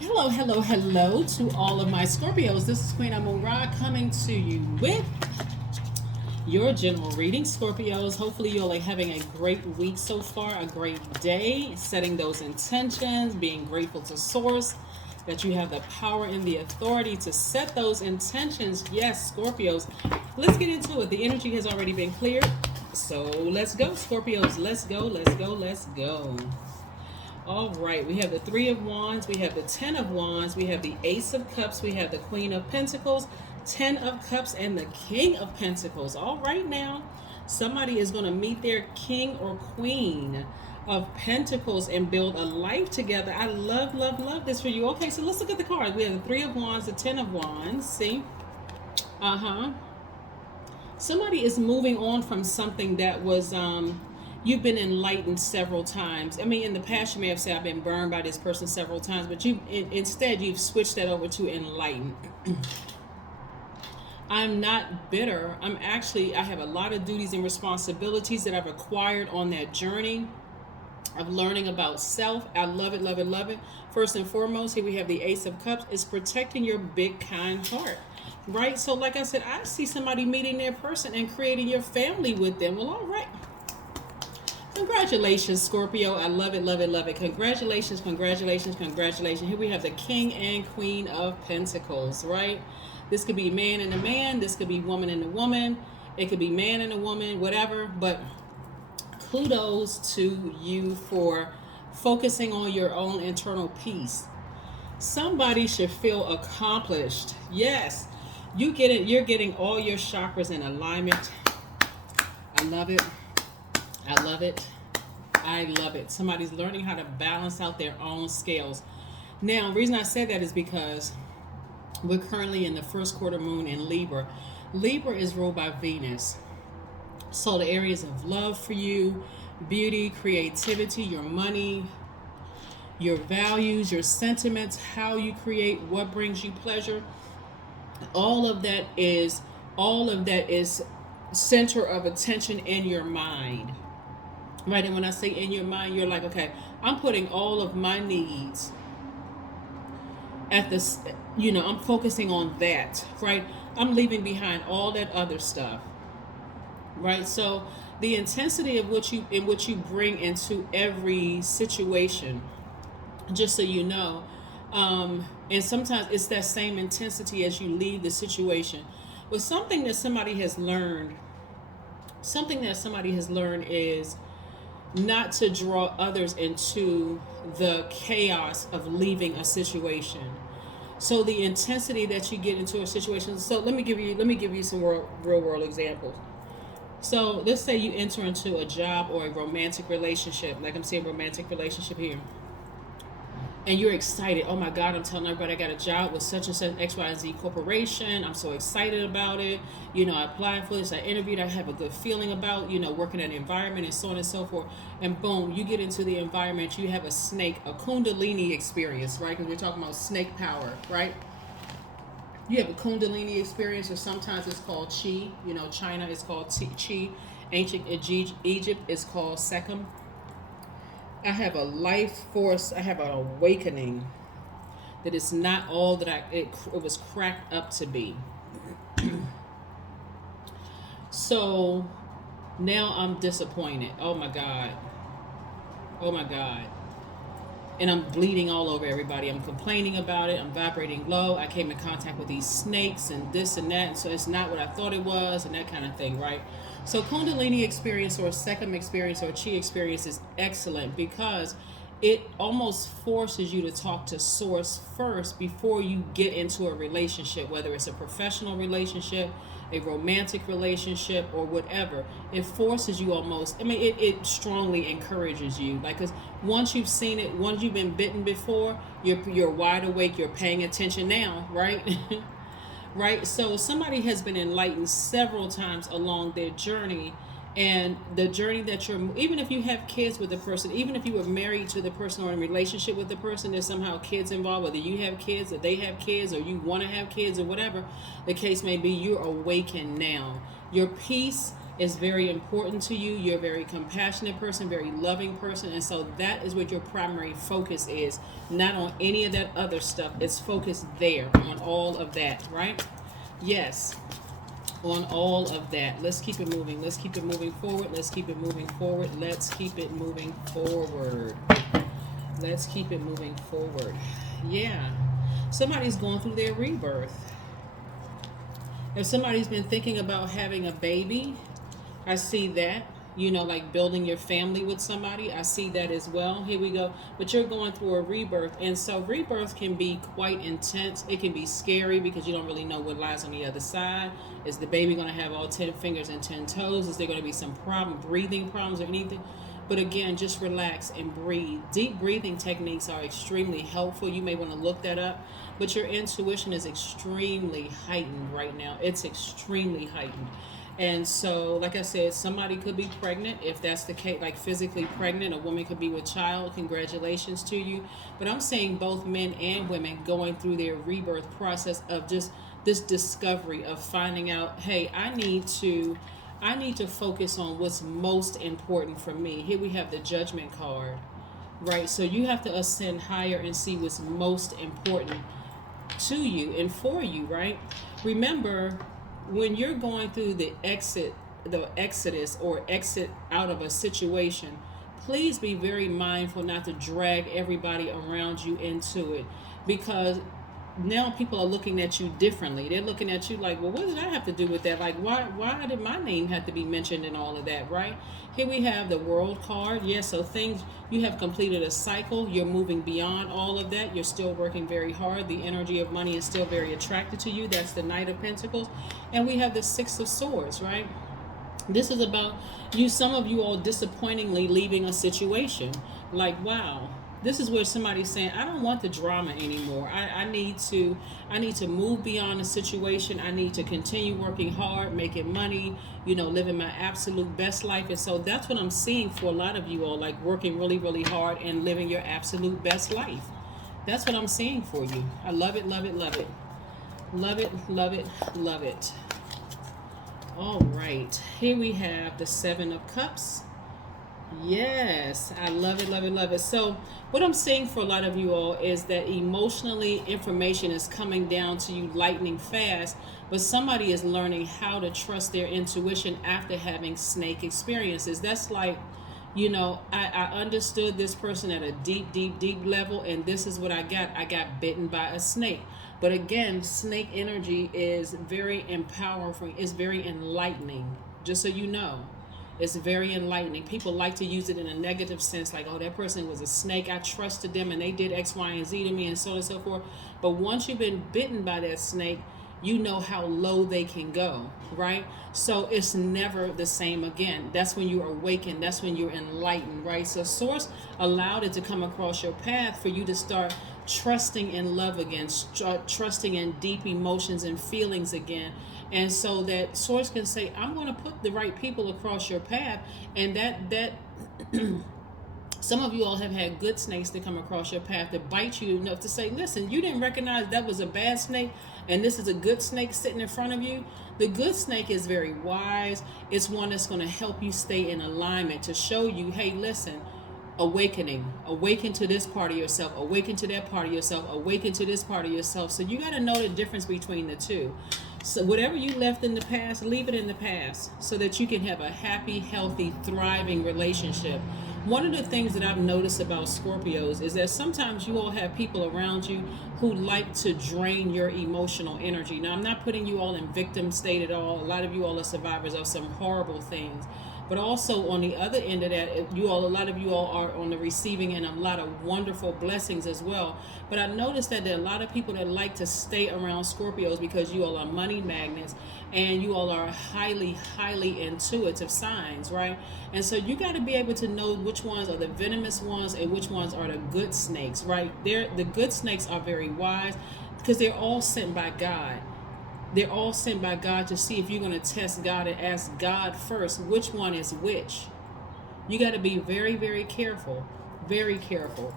Hello, hello, hello to all of my Scorpios. This is Queen Amun Ra coming to you with your general reading, Scorpios. Hopefully, you're having a great week so far, a great day, setting those intentions, being grateful to Source that you have the power and the authority to set those intentions. Yes, Scorpios. Let's get into it. The energy has already been cleared. So let's go, Scorpios. Let's go, let's go, let's go. All right, we have the Three of Wands, we have the Ten of Wands, we have the Ace of Cups, we have the Queen of Pentacles, Ten of Cups, and the King of Pentacles. All right, now, somebody is going to meet their King or Queen of Pentacles and build a life together. I love, love, love this for you. Okay, so let's look at the cards. We have the Three of Wands, the Ten of Wands. See? Somebody is moving on from something that was you've been enlightened several times. I mean, in the past, you may have said, I've been burned by this person several times, but instead, you've switched that over to enlightened. I'm not bitter. I have a lot of duties and responsibilities that I've acquired on that journey of learning about self. I love it, love it, love it. First and foremost, here we have the Ace of Cups. It's protecting your big, kind heart. Right? So, like I said, I see somebody meeting their person and creating your family with them. Well, all right. Congratulations, Scorpio. I love it, love it, love it. Congratulations, congratulations, congratulations. Here we have the King and Queen of Pentacles, right? This could be man and a man. This could be woman and a woman. It could be man and a woman, whatever. But kudos to you for focusing on your own internal peace. Somebody should feel accomplished. Yes, you're getting all your chakras in alignment. I love it. I love it. I love it. Somebody's learning how to balance out their own scales. Now, the reason I said that is because we're currently in the first quarter moon in Libra. Libra is ruled by Venus. So the areas of love for you, beauty, creativity, your money, your values, your sentiments, how you create, what brings you pleasure, all of that is center of attention in your mind. Right? And when I say in your mind, you're like, okay, I'm putting all of my needs at this, I'm focusing on that, right? I'm leaving behind all that other stuff, right? So the intensity of what you bring into every situation, just so you know, and sometimes it's that same intensity as you leave the situation. But something that somebody has learned is not to draw others into the chaos of leaving a situation. So the intensity that you get into a situation. So let me give you some real world examples. So let's say you enter into a job or a romantic relationship, like I'm saying romantic relationship here. And you're excited. Oh my God, I'm telling everybody I got a job with such and such XYZ corporation. I'm so excited about it. I applied for this, I interviewed, I have a good feeling about, working in an environment and so on and so forth. And boom, you get into the environment, you have a kundalini experience, right? Because we're talking about snake power, right? You have a kundalini experience, or sometimes it's called chi. China is called chi. Ancient Egypt is called Sekhem. I have a life force. I have an awakening that is not all that it was cracked up to be. So now I'm disappointed. Oh my God. Oh my God. And I'm bleeding all over everybody. I'm complaining about it. I'm vibrating low. I came in contact with these snakes and this and that. And so it's not what I thought it was and that kind of thing, right? So Kundalini experience or Sekhem experience or Chi experience is excellent because it almost forces you to talk to Source first before you get into a relationship, whether it's a professional relationship, a romantic relationship, or whatever. It forces you almost, it strongly encourages you. Like, because once you've seen it, once you've been bitten before, you're wide awake, you're paying attention now, right? Right? So somebody has been enlightened several times along their journey, and the journey that even if you have kids with the person, even if you were married to the person or in a relationship with the person, there's somehow kids involved, whether you have kids or they have kids or you want to have kids or whatever the case may be, you're awakened now. Your peace, is very important to you. You're a very compassionate person, very loving person, and so that is what your primary focus is, not on any of that other stuff. It's focused there on all of that, right? Yes, on all of that. Let's keep it moving. Let's keep it moving forward. Let's keep it moving forward. Let's keep it moving forward. Let's keep it moving forward. Yeah. Somebody's going through their rebirth. If somebody's been thinking about having a baby, I see that. You know, like building your family with somebody. I see that as well. Here we go. But you're going through a rebirth. And so rebirth can be quite intense. It can be scary because you don't really know what lies on the other side. Is the baby going to have all 10 fingers and 10 toes? Is there going to be some breathing problems or anything? But again, just relax and breathe. Deep breathing techniques are extremely helpful. You may want to look that up. But your intuition is extremely heightened right now. It's extremely heightened. And so, like I said, somebody could be pregnant. If that's the case, like physically pregnant, a woman could be with child. Congratulations to you. But I'm saying both men and women going through their rebirth process of just this discovery of finding out, hey, I need to focus on what's most important for me. Here we have the Judgment card, right? So you have to ascend higher and see what's most important to you and for you, right? Remember, when you're going through the exodus or exit out of a situation, please be very mindful not to drag everybody around you into it, because now people are looking at you differently. They're looking at you like, well, what did I have to do with that? Like, why did my name have to be mentioned in all of that, right? Here we have the World card. Yes, so things, you have completed a cycle. You're moving beyond all of that. You're still working very hard. The energy of money is still very attracted to you. That's the Knight of Pentacles. And we have the Six of Swords, right? This is about you, some of you all disappointingly leaving a situation. Like, wow. This is where somebody's saying, I don't want the drama anymore. I need to move beyond the situation. I need to continue working hard, making money, living my absolute best life. And so that's what I'm seeing for a lot of you all, like working really, really hard and living your absolute best life. That's what I'm seeing for you. I love it, love it, love it. Love it, love it, love it. All right. Here we have the Seven of Cups. Yes, I love it, love it, love it. So what I'm seeing for a lot of you all is that emotionally information is coming down to you lightning fast, but somebody is learning how to trust their intuition after having snake experiences. That's like, I understood this person at a deep, deep, deep level, and this is what I got. I got bitten by a snake. But again, snake energy is very empowering. It's very enlightening, just so you know. It's very enlightening. People like to use it in a negative sense, like, oh, that person was a snake. I trusted them and they did X, Y, and Z to me, and so on and so forth. But once you've been bitten by that snake, you know how low they can go, right? So it's never the same again. That's when you awaken. That's when you're enlightened, right? So Source allowed it to come across your path for you to start trusting in love again, trusting in deep emotions and feelings again. And so that Source can say, I'm going to put the right people across your path. And that some of you all have had good snakes that come across your path that bite you enough to say, listen, you didn't recognize that was a bad snake and this is a good snake sitting in front of you. The good snake is very wise. It's one that's going to help you stay in alignment, to show you, hey, listen, awaken to this part of yourself, awaken to that part of yourself, awaken to this part of yourself. So you got to know the difference between the two. So whatever you left in the past, leave it in the past so that you can have a happy, healthy, thriving relationship. One of the things that I've noticed about Scorpios is that sometimes you all have people around you who like to drain your emotional energy. Now, I'm not putting you all in victim state at all. A lot of you all are survivors of some horrible things. But also on the other end of that, a lot of you all are on the receiving end of a lot of wonderful blessings as well. But I noticed that there are a lot of people that like to stay around Scorpios because you all are money magnets and you all are highly, highly intuitive signs, right? And so you got to be able to know which ones are the venomous ones and which ones are the good snakes, right? The good snakes are very wise because they're all sent by God. They're all sent by God to see if you're going to test God and ask God first which one is which. You got to be very, very careful. Very careful.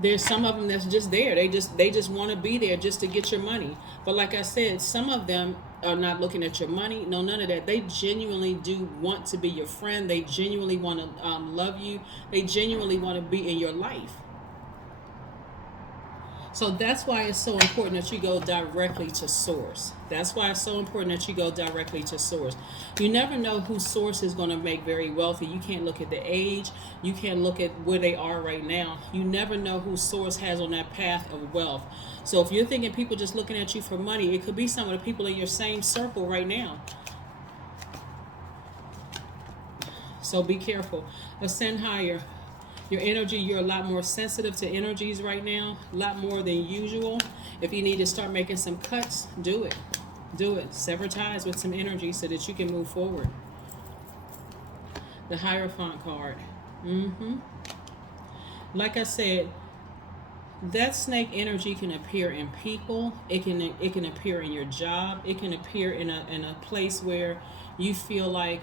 There's some of them that's just there. They just want to be there just to get your money. But like I said, some of them are not looking at your money. No, none of that. They genuinely do want to be your friend. They genuinely want to love you. They genuinely want to be in your life. So that's why it's so important that you go directly to source. That's why it's so important that you go directly to source. You never know who source is going to make very wealthy. You can't look at the age. You can't look at where they are right now. You never know who source has on that path of wealth. So if you're thinking people just looking at you for money, it could be some of the people in your same circle right now. So be careful. Ascend higher. Your energy, you're a lot more sensitive to energies right now, a lot more than usual. If you need to start making some cuts, do it. Do it. Sever ties with some energy so that you can move forward. The Hierophant card. Like I said, that snake energy can appear in people. It can appear in your job. It can appear in a place where you feel like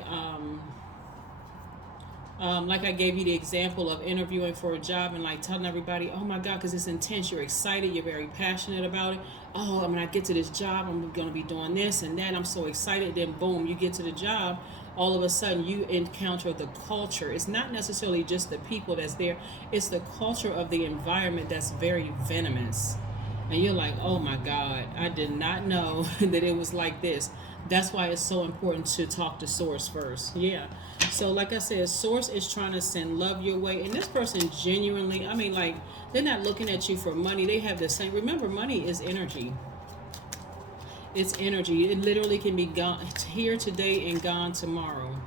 I gave you the example of interviewing for a job and like telling everybody, oh my God, because it's intense. You're excited. You're very passionate about it. Oh, when I get to this job, I'm going to be doing this and that. I'm so excited. Then boom, you get to the job. All of a sudden you encounter the culture. It's not necessarily just the people that's there. It's the culture of the environment that's very venomous. And you're like, oh my God, I did not know that it was like this. That's why it's so important to talk to source first. Yeah. So like I said, source is trying to send love your way. And this person genuinely, I mean, like, they're not looking at you for money. They have the same. Remember, money is energy. It's energy. It literally can be gone here today and gone tomorrow.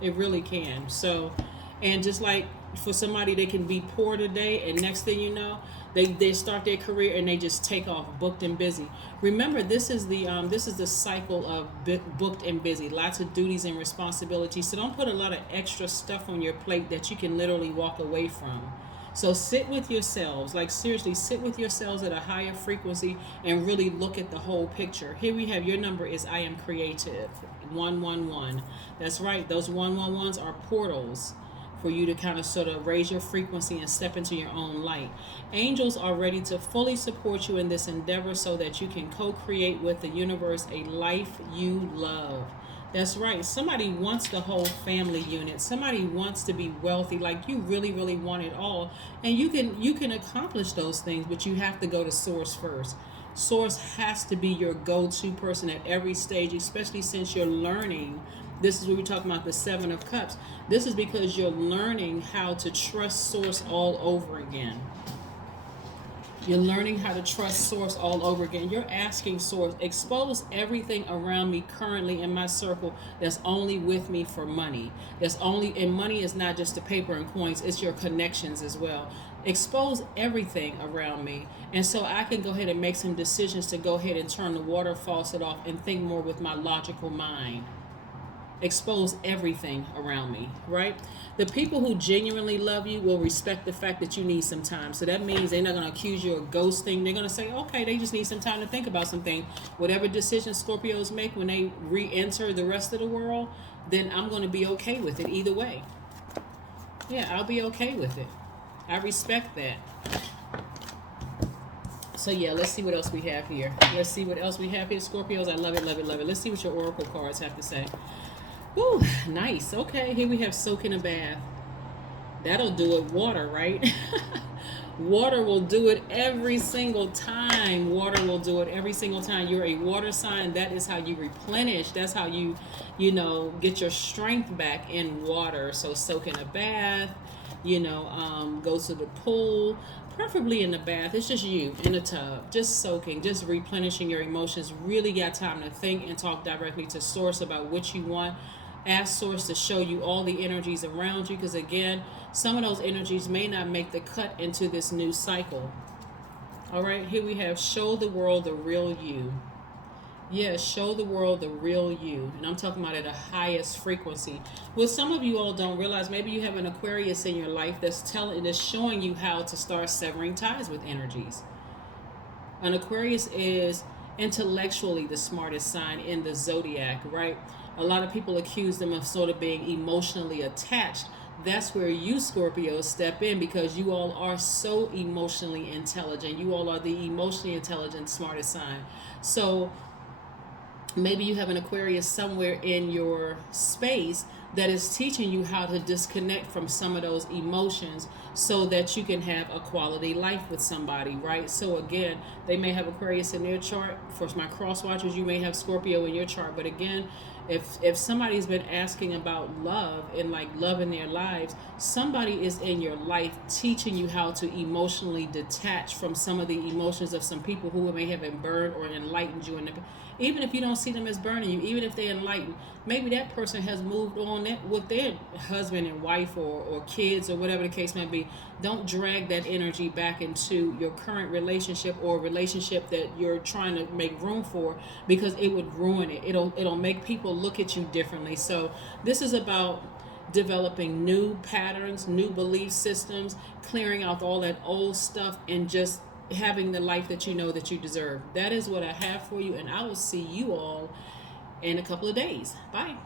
It really can. So, and just like for somebody, they can be poor today, and next thing you know, they start their career and they just take off, booked and busy. Remember, this is the cycle of booked and busy. Lots of duties and responsibilities. So don't put a lot of extra stuff on your plate that you can literally walk away from. So sit with yourselves, like seriously, sit with yourselves at a higher frequency and really look at the whole picture. Here we have your number is I am creative, 111. That's right. Those 111s are portals for you to kind of sort of raise your frequency and step into your own light. Angels are ready to fully support you in this endeavor so that you can co-create with the universe a life you love. That's right. Somebody wants the whole family unit. Somebody wants to be wealthy. Like you really, really want it all. And you can accomplish those things, but you have to go to source first. Source has to be your go-to person at every stage, especially since you're learning. This is what we're talking about, the Seven of Cups. This is because you're learning how to trust source all over again. You're learning how to trust source all over again. You're asking source, expose everything around me currently in my circle that's only with me for money. And money is not just the paper and coins, it's your connections as well. Expose everything around me. And so I can go ahead and make some decisions to go ahead and turn the water faucet off and think more with my logical mind. Expose everything around me, right? The people who genuinely love you will respect the fact that you need some time. So that means they're not going to accuse you of ghosting. They're going to say, okay, they just need some time to think about something. Whatever decision Scorpios make when they re-enter the rest of the world, then I'm going to be okay with it either way. Yeah, I'll be okay with it. I respect that. So yeah, let's see what else we have here. Scorpios. I love it, love it, love it. Let's see what your oracle cards have to say. Woo, nice. Okay, here we have soak in a bath. That'll do it. Water, right? Water will do it every single time. Water will do it every single time. You're a water sign. That is how you replenish. That's how you get your strength back in water. So soak in a bath, go to the pool, preferably in the bath. It's just you in the tub, just soaking, just replenishing your emotions. Really got time to think and talk directly to source about what you want. Ask source to show you all the energies around you, because again, some of those energies may not make the cut into this new cycle. All right, here we have show the world the real you. Yeah, show the world the real you. And I'm talking about at the highest frequency. What some of you all don't realize, maybe you have an Aquarius in your life that's showing you how to start severing ties with energies. An Aquarius is intellectually the smartest sign in the Zodiac, right? A lot of people accuse them of sort of being emotionally attached. That's where you Scorpios step in, because you all are so emotionally intelligent. You all are the emotionally intelligent, smartest sign. So Maybe you have an Aquarius somewhere in your space that is teaching you how to disconnect from some of those emotions so that you can have a quality life with somebody, right? So again, they may have Aquarius in their chart. For my cross watchers, you may have Scorpio in your chart. But again, if somebody's been asking about love and like love in their lives, somebody is in your life teaching you how to emotionally detach from some of the emotions of some people who may have been burned or enlightened you in the, even if you don't see them as burning you, even if they're enlightened, maybe that person has moved on with their husband and wife, or kids, or whatever the case may be. Don't drag that energy back into your current relationship or relationship that you're trying to make room for, because it would ruin it. It'll make people look at you differently. So this is about developing new patterns, new belief systems, clearing out all that old stuff, and just having the life that you know that you deserve. That is what I have for you, and I will see you all in a couple of days. Bye.